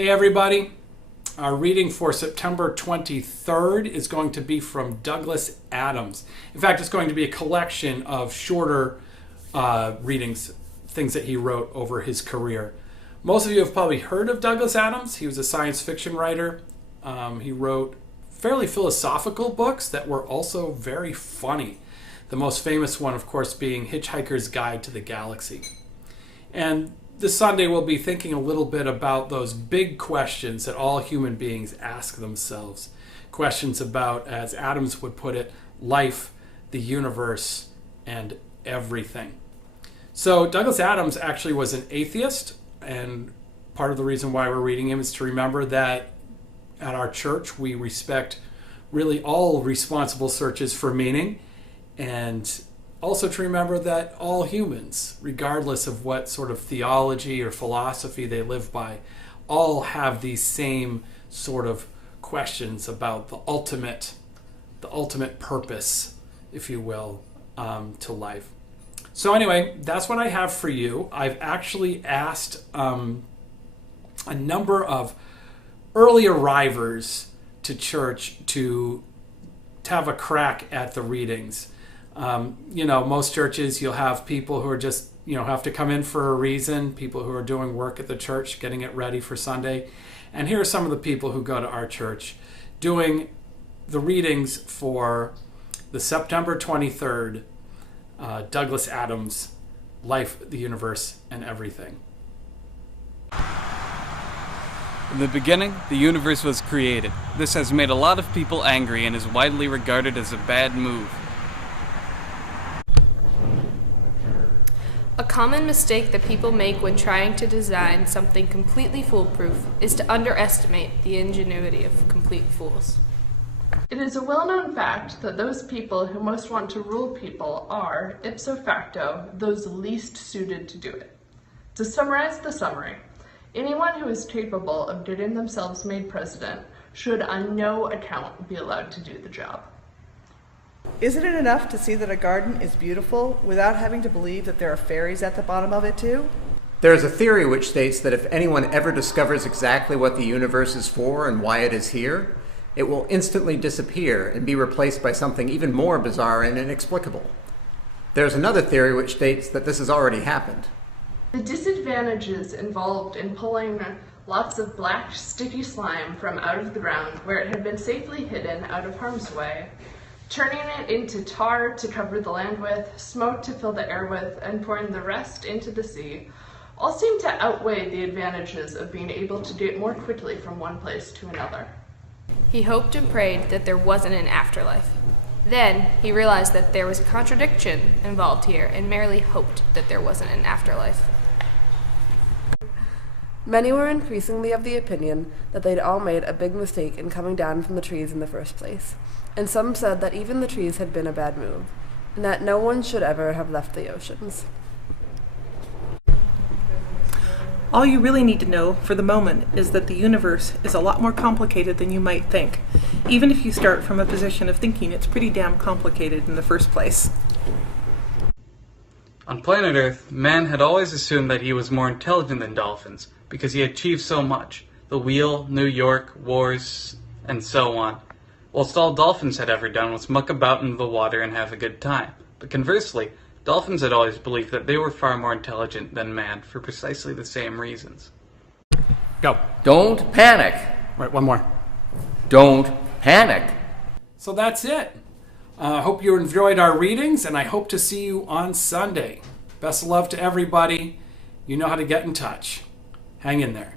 Hey everybody, our reading for September 23rd is going to be from Douglas Adams. In fact, it's going to be a collection of shorter readings, things that he wrote over his career. Most of you have probably heard of Douglas Adams. He was a science fiction writer. He wrote fairly philosophical books that were also very funny. The most famous one, of course, being Hitchhiker's Guide to the Galaxy. And this Sunday we'll be thinking a little bit about those big questions that all human beings ask themselves. Questions about, as Adams would put it, life, the universe, and everything. So Douglas Adams actually was an atheist, and part of the reason why we're reading him is to remember that at our church we respect really all responsible searches for meaning, and also to remember that all humans, regardless of what sort of theology or philosophy they live by, all have these same sort of questions about the ultimate purpose, if you will, to life. So anyway, that's what I have for you. I've actually asked a number of early arrivers to church to have a crack at the readings. Most churches, you'll have people who are just, have to come in for a reason, people who are doing work at the church, getting it ready for Sunday. And here are some of the people who go to our church doing the readings for the September 23rd, Douglas Adams, Life, the Universe, and Everything. In the beginning, the universe was created. This has made a lot of people angry and is widely regarded as a bad move. A common mistake that people make when trying to design something completely foolproof is to underestimate the ingenuity of complete fools. It is a well-known fact that those people who most want to rule people are, ipso facto, those least suited to do it. To summarize the summary, anyone who is capable of getting themselves made president should on no account be allowed to do the job. Isn't it enough to see that a garden is beautiful without having to believe that there are fairies at the bottom of it too? There is a theory which states that if anyone ever discovers exactly what the universe is for and why it is here, it will instantly disappear and be replaced by something even more bizarre and inexplicable. There's another theory which states that this has already happened. The disadvantages involved in pulling lots of black, sticky slime from out of the ground where it had been safely hidden out of harm's way, turning it into tar to cover the land with, smoke to fill the air with, and pouring the rest into the sea, all seem to outweigh the advantages of being able to get more quickly from one place to another. He hoped and prayed that there wasn't an afterlife. Then he realized that there was a contradiction involved here and merely hoped that there wasn't an afterlife. Many were increasingly of the opinion that they'd all made a big mistake in coming down from the trees in the first place, and some said that even the trees had been a bad move, and that no one should ever have left the oceans. All you really need to know for the moment is that the universe is a lot more complicated than you might think, even if you start from a position of thinking it's pretty damn complicated in the first place. On planet Earth, man had always assumed that he was more intelligent than dolphins because he achieved so much. The wheel, New York, wars, and so on. Whilst all dolphins had ever done was muck about in the water and have a good time. But conversely, dolphins had always believed that they were far more intelligent than man for precisely the same reasons. Go. Don't panic. Right, one more. Don't panic. So that's it. I hope you enjoyed our readings, and I hope to see you on Sunday. Best of love to everybody. You know how to get in touch. Hang in there.